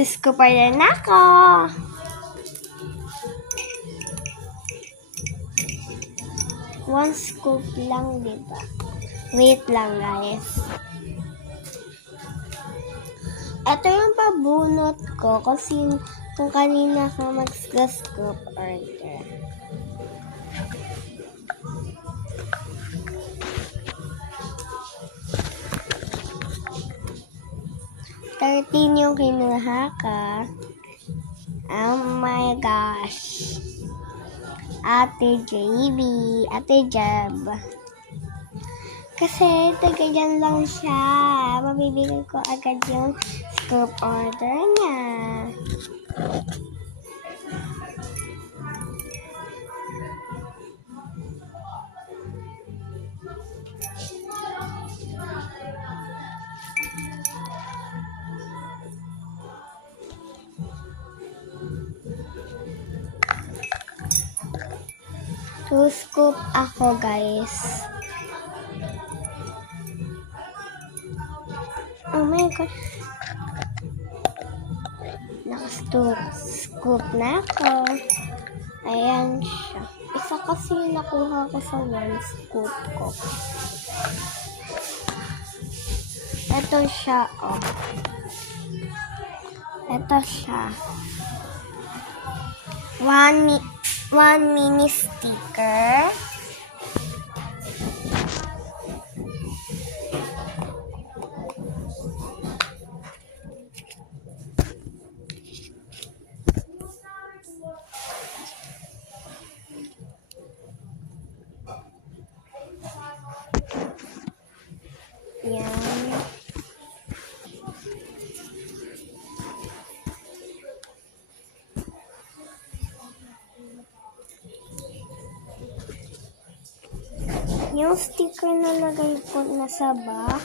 Magsuscoop pa rin ako. One scoop lang, diba? Wait lang, guys. Ito yung pabunot ko kung kanina ka mag-scoop order. $13 yung kinuha ka. Oh my gosh. Ate JB, Ate Jeb. Kasi taga-dyan lang siya. Mabibigay ko agad yung scoop order niya. Two scoop ako, guys. Oh my gosh. Naka-scoop na ako. Ayan siya. Isa kasi nakuha ko sa one scoop ko. Ito siya, oh. Ito siya. One mini sticker. Yan. Yung sticker na lagay ko na sa box.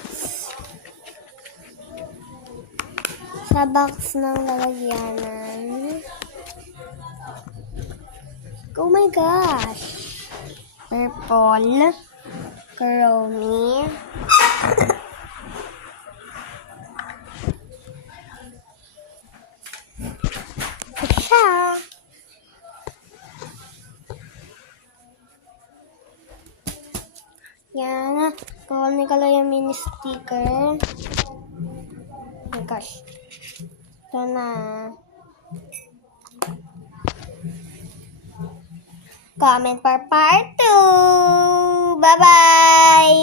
Sa box ng lalagyanan. Oh my gosh! Purple. Chromie. Ito siya. Yan. Kukunin ko lang yung mini sticker. Oh my gosh. Ito na. Comment for part 2. Bye-bye!